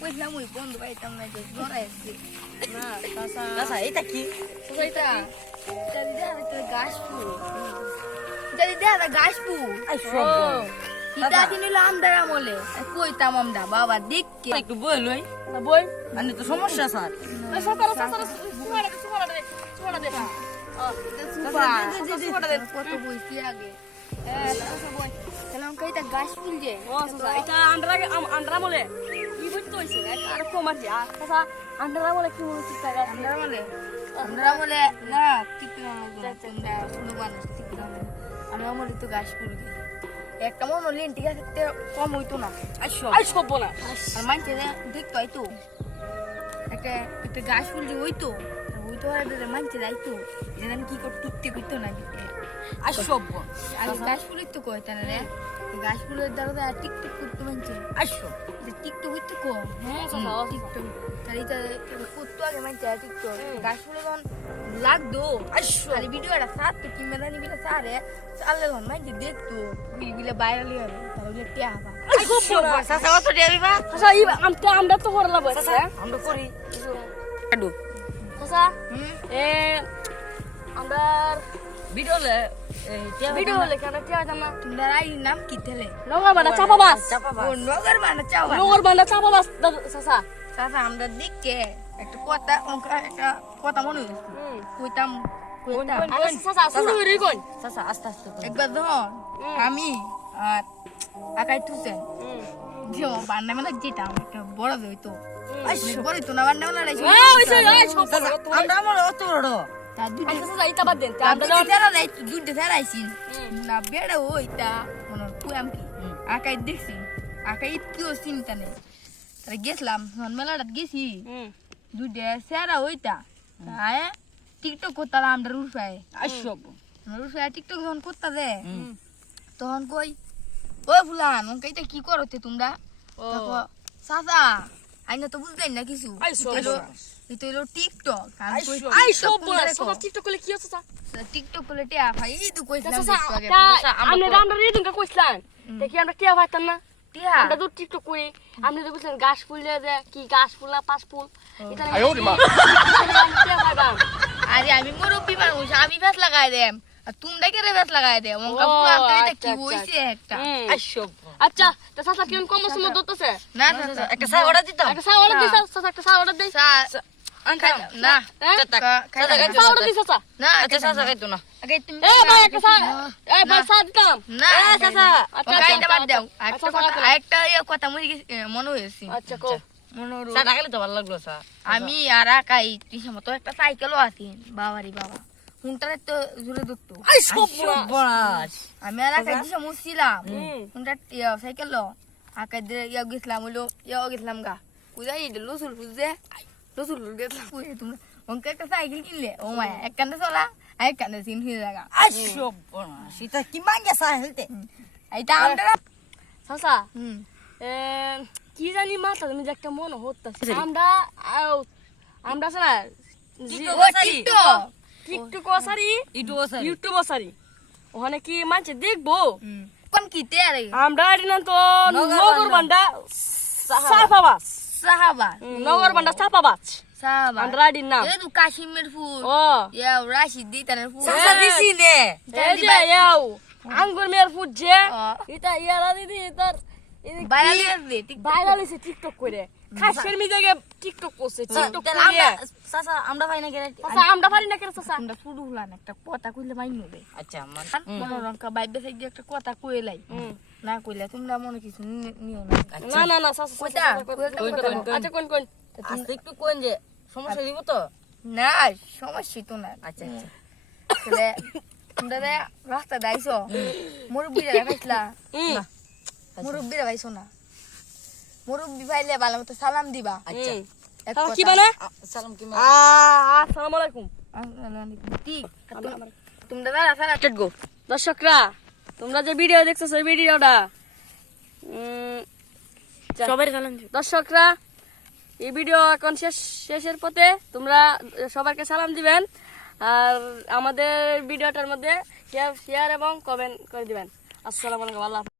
কইলাম ওই বন্ধু পাইতাম না যে জড়াই আসছে না চাচা চাচা এটা কি চাচা এটা যদি দেখা তো গাছ ফুল যদি দেখা গাছ ফুল আই সব এটা কিনিল আমদারা মলে কইতাম আমদা বাবা দেখকে একটু বই লই বই মানে তো সমস্যা স্যার সকালে চাচা সুপারা দে কত বইছি আগে এটা গাছ ফুল যে এটা আন্ডারা বলে কি বুঝতে হইছে আর কমার যা চাচা আন্ডারা বলে কি মনে হচ্ছে টাকা আমরা বলে না টিকরা তোমরা শুনো মানুষ টিকরা আমরা বলে তো গাছ ফুল একটা মনে হলেন ঠিক আছে কম হইতো না আই সব বলা আর মানছে দেখতো হয়তো একটা একটা গাছ ফুল যে হইতো হইতো আর মানছে যাইতো এটা আমি কি করে টিকতে করতো না আই সব আর গাছ ফুলের তো কয় তাহলে রে গাছ ফুলের দ্বারা টিকটক করতে মানছে আই সব টিকটক হইতো কো হ্যাঁ চাচা টিকটক তাহলে এটা করতো আগে মানছে টিকটক গাছ ফুলে যখন লাগতো আর ভিডিওটা সার তো ক্যামেরা নিবিলে সারে চাললে যখন মানছে দেখতো বিলে ভাইরাল হবে তাহলে টিয়া হবা আই সব বলা চাচা কত দিবা চাচা এই আমরা তো করলা বস চাচা আমরা করি কাডু চাচা এ আমরা ভিডিও লে ভিডিও লেখা না টিয়া জানা তোমরা এই নাম কি তেলে নগর বানা চাপাবাস ও নগর মানে চাওয়া নগর বানা চাপাবাস চাচা চাচা আমরা দেখকে একটা কথা একটা কথা মনে হয়েছে কইতাম কইতাম চাচা শুরু করে কোন চাচা আস্তে আস্তে একবার ধর আমি আর আকাই তুসেন যে বান্না মেলা যেটা একটা বড় হইতো বড় তো না বান্না মেলা আমরা আমার অত বড় তার দুটো চাচা ইতা বাদ দেন দুটো ফেরাইছি না বেড়া ওইটা মনে কুয়াম কি আকাই দেখছি আকাই কিও চিন্তা নেই তাহলে গেছিলাম মেলাটা গেছি দুটো সেরা ওইটা হ্যাঁ টিকটক করতাম আমরা রুফায় আসব রুফায় টিকটক যখন করতা দে তখন কই ও ফুলান এটা কি করতে তোমরা চাচা আইনা তো বুঝলেন না কিছু এটা হলো টিকটক আই সব বলা চাচা টিকটক করলে কি আছে চাচা টিকটক করলে টিয়া ভাই এই তো কইছিলাম চাচা আমরা রিডিং কা কইছিলাম দেখি আমরা টিয়া পাইতাম না টিয়া আমরা তো টিকটক করি আপনি তো কইছেন গাছ ফুলে যে কি গাছ ফুল না পাঁচ ফুল এটা টিয়া পাইতাম আরে আমি মুরব্বি মানুষ আমি ফেস লাগাই দেম আর তোমরা কে ফেস লাগাই দেম মন কাপু আমতে এটা কি হইছে একটা আসব আচ্ছা তো চাচা কেন কম সময় দতছে না চাচা একটা চা অর্ডার দিতাম একটা চা অর্ডার দিছ চাচা একটা চা অর্ডার দেই না চা অর্ডার দিছ চাচা না আচ্ছা চাচা খাইতো না আগে তুমি এ ভাই একটা চা এ ভাই চা দিতাম না চাচা আচ্ছা গাইটা বাদ দাও আচ্ছা, একটা কথা একটা কথা মনে হয়েছে আচ্ছা কো মনে চা ডাকলে তো ভালো লাগলো চা আমি আর আকাই মতো একটা সাইকেলও আছে বাবারি বাবা হুনটারে তো জুড়ে ধরতো আসব বড়াস আমি আর আকাই দিশা মুছিলাম হুনটা সাইকেল আকাই দিয়ে গেছিলাম হইলো গেছিলাম গা কুদাই লসুল ফুজে লসুল গেছিলাম তোমরা অঙ্কে একটা সাইকেল কিনলে ও মায়া এক কান্দে চলা আর এক কান্দে চিন হয়ে জায়গা আসব বড়াস এটা কি মাঙ্গে চা হেলতে এইটা আমরা চাচা কি জানি মাথা তুমি যে একটা মনে হচ্ছে আমরা না টিকটক সারি ইউটিউব সারি ওখানে কি মানছে দেখবো কোন কি তে আরে আমরা এদিন তো নগর বান্ডা চাপাবাস সাহাবা নগর বান্ডা চাপাবাস সাহাবা আমরা এদিন নাম এই তো কাশ্মীর ফুল ও রাশিদি তানের ফুল চাচা দিছি নে এই যে ইয়াও আঙ্গুর মেয়ের ফুট যে এটা ইয়ারা দিদি তার ভাইরাল হইছে টিকটক করে খাসের মিজাগে টিকটক করছে টিকটক করে চাচা আমরা ভাই না কেন চাচা আমরা পারি না কেন চাচা আমরা শুরু হলাম একটা কথা কইলে মাই নেবে আচ্ছা মান মনোরঙ্কা বাইবে থেকে একটা কথা কইলাই না কইলে তোমরা মনে কিছু নিও না না না না চাচা কইতা আচ্ছা কোন কোন আস্তে একটু কোন যে সমস্যা দিব তো না সমস্যা তো না আচ্ছা আচ্ছা তাহলে তোমরা রাস্তা দাইছো মুরব্বিরা ভাইছলা মুরব্বিরা ভাইছো না মুরব্বি ভাইলে ভালো মতো সালাম দিবা আচ্ছা কি বানা সালাম কি আসসালামু আলাইকুম ঠিক তোমরা রাস্তা টেট গো দর্শকরা তোমরা যে ভিডিও দেখছো সেই ভিডিওটা সবাই সালাম দিও দর্শকরা এই ভিডিও এখন শেষের পথে তোমরা সবাইকে সালাম দিবেন আর আমাদের ভিডিওটার মধ্যে শেয়ার এবং কমেন্ট করে দিবেন আসসালামু আলাইকুম আল্লাহ